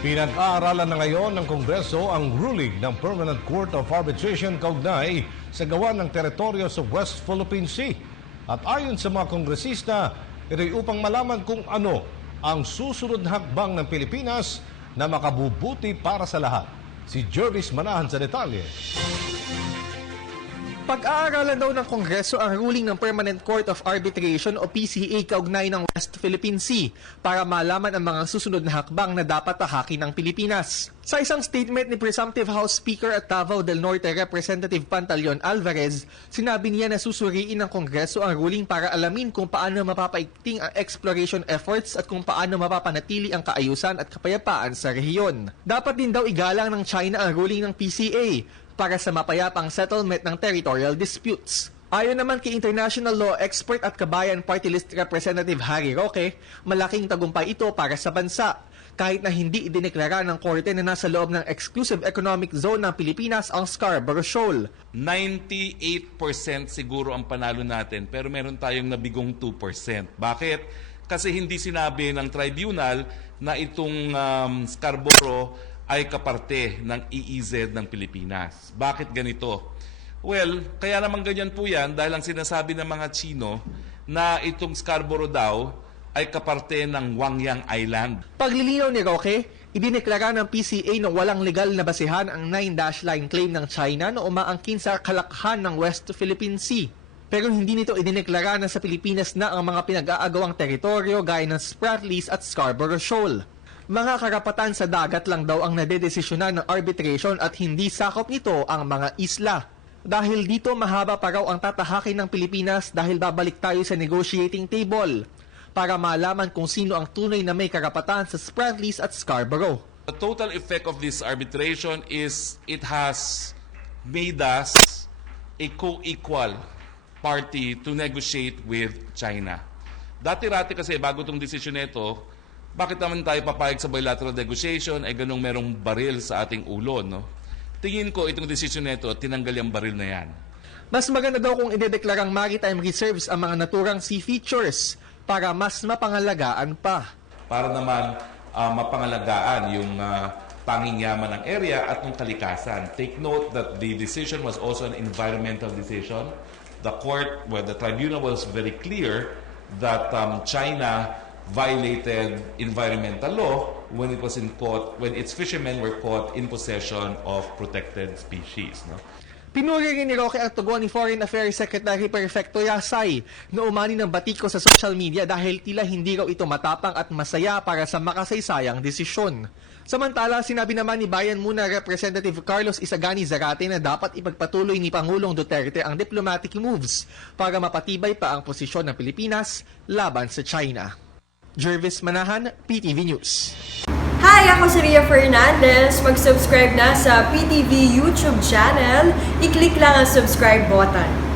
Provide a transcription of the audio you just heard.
Pinag-aaralan na ngayon ng Kongreso ang ruling ng Permanent Court of Arbitration kaugnay sa gawa ng teritoryo sa West Philippine Sea. At ayon sa mga kongresista, ito'y upang malaman kung ano ang susunod na hakbang ng Pilipinas na makabubuti para sa lahat. Si Jervis Manahan sa detalye. Pag-aaralan daw ng Kongreso ang ruling ng Permanent Court of Arbitration o PCA kaugnay ng West Philippine Sea para malaman ang mga susunod na hakbang na dapat tahakin ng Pilipinas. Sa isang statement ni Presumptive House Speaker at Davao del Norte Representative Pantaleon Alvarez, sinabi niya na susuriin ng Kongreso ang ruling para alamin kung paano mapapaigting ang exploration efforts at kung paano mapapanatili ang kaayusan at kapayapaan sa rehiyon. Dapat din daw igalang ng China ang ruling ng PCA para sa mapayapang settlement ng territorial disputes. Ayon naman kay international law expert at Kabayan Party List Representative Harry Roque, malaking tagumpay ito para sa bansa. Kahit na hindi idineklara ng korte na nasa loob ng exclusive economic zone ng Pilipinas ang Scarborough Shoal. 98% siguro ang panalo natin pero meron tayong nabigong 2%. Bakit? Kasi hindi sinabi ng tribunal na itong Scarborough ay kaparte ng EEZ ng Pilipinas. Bakit ganito? Well, kaya naman ganyan po yan dahil ang sinasabi ng mga Chino na itong Scarborough daw ay kaparte ng Hwagyang Island. Paglilinaw ni Roque, idineklara ng PCA na walang legal na basihan ang 9-dash line claim ng China na umaangkin sa kalakhan ng West Philippine Sea. Pero hindi nito idineklara na sa Pilipinas na ang mga pinag-aagawang teritoryo gaya ng Spratlys at Scarborough Shoal. Mga karapatan sa dagat lang daw ang nadedesisyonan ng arbitration at hindi sakop nito ang mga isla. Dahil dito mahaba pa raw ang tatahakin ng Pilipinas dahil babalik tayo sa negotiating table para malaman kung sino ang tunay na may karapatan sa Spratlys at Scarborough. The total effect of this arbitration is it has made us a co-equal party to negotiate with China. Dati-rati kasi bago itong desisyon nito, bakit naman tayo papayag sa bilateral negotiation ay ganung merong baril sa ating ulo, no? Tingin ko itong desisyon nito, tinanggal yung baril na yan. Mas maganda daw kung idedeklarang maritime reserves ang mga naturang sea features para mas mapangalagaan pa. Para naman mapangalagaan yung tanging yaman ng area at ng kalikasan. Take note that the decision was also an environmental decision. The court, the tribunal was very clear that China violated environmental law when when its fishermen were caught in possession of protected species. No? Pinuri rin ni Roque ang tugon ni Foreign Affairs Secretary Perfecto Yasay na umani ng batiko sa social media dahil tila hindi raw ito matapang at masaya para sa makasaysayang desisyon. Samantala, sinabi naman ni Bayan Muna Representative Carlos Isagani Zarate na dapat ipagpatuloy ni Pangulong Duterte ang diplomatic moves para mapatibay pa ang posisyon ng Pilipinas laban sa China. Jervis Manahan, PTV News. Hi, ako si Ria Fernandez. Mag-subscribe na sa PTV YouTube channel. I-click lang ang subscribe button.